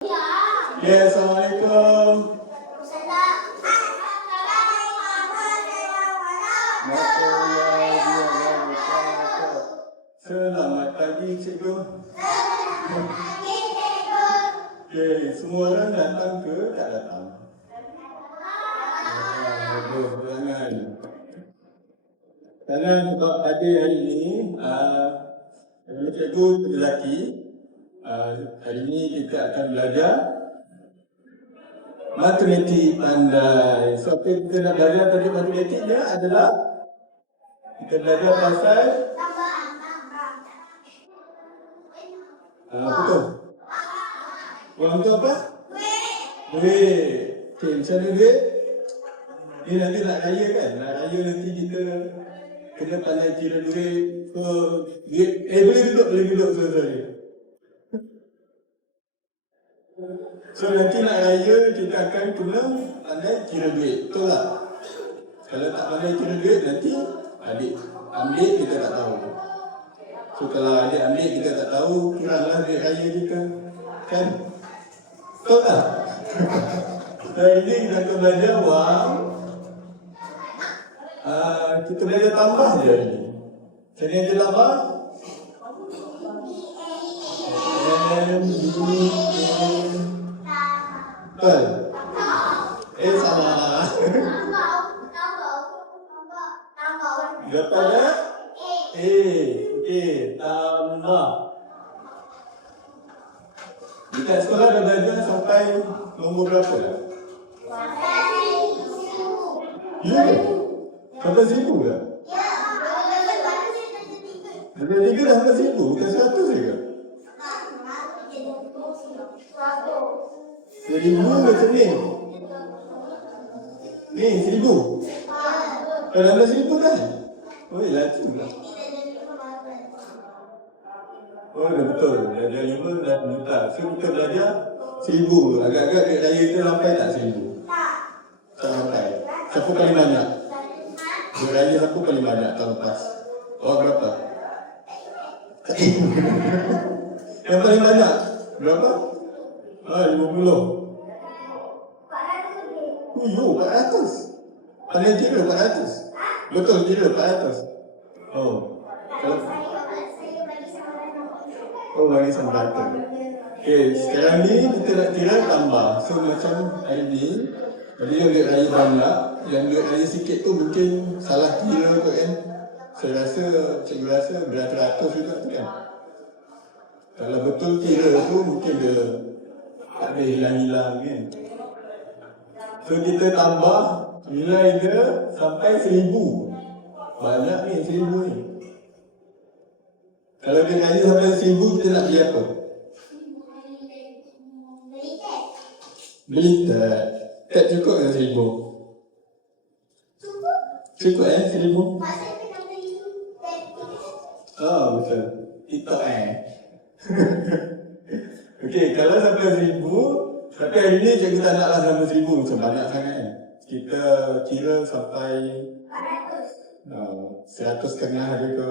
Ya, Assalamualaikum. Selamat pagi, cikgu. Okay, semua orang datang ke tak datang? Jangan. Kerana sebab pada hari ini, cikgu lelaki, hari ini kita akan belajar matematik pandai. So, apa kita nak belajar tadi matematik dia adalah kita belajar pasal apa tu? Orang tu apa? Duit. Okay, macam mana duit? Ni nanti nak raya kan? Nak raya nanti kita kena pandai kira duit. So, duit, boleh duduk sorry. So, nanti nak raya kita akan kena pandai kira duit. Betul tak? Kalau tak pandai kira duit, nanti adik ambil kita tak tahu. So, kalau adik ambil kita tak tahu, kuranglah duit raya kita. Kan? Betul tak? Hari ini kita akan belajar wang. Kita belajar tambah je hari ini. Macam ni dia tambah? Betul? Salah. Berapa dah? Tambah. Dekat sekolah dah belajar sampai nombor berapa dah? Ya? Sampai 1000 dah? Ada 3 dah sampai 1000, bukan 100 je ke? 1000 macam ni? Ni 1000? Dah sampai 1000 kan? Oh, laju lah. Oh, betul. Dah 5 dah juta. So, kita belajar 1000. Agak-agak duit raya kita sampai tak 1000? Tak sampai. Siapa paling banyak? Duit raya siapa paling banyak tahun lepas? Oh, berapa? Yang paling banyak? Berapa? 50. 400. Paling kira 400. Betul, kira 400. Oh. Oh, bagi sama rata. Okay, sekarang ni kita nak kira tambah. So, macam hari ni, tadi yang duit raya banyak, yang duit raya sikit tu mungkin salah kira kot kan. Saya rasa, cikgu rasa beratus-ratus juga tu kan. Kalau betul kira tu mungkin dia tak ada hilang-hilang kan. So, kita tambah nilai dia sampai 1000. Banyak ni 1000 ni. Kalau dia raya sampai 1000, kita nak beli apa? Beli tab. Tab cukup ke 1000? Cukup 1000? Oh, betul. TikTok Okey, kalau sampai 1000, tapi hari ni cikgu tak naklah sampai 1000 macam banyak sangat kan. Kita kira sampai 100 setengah je ke?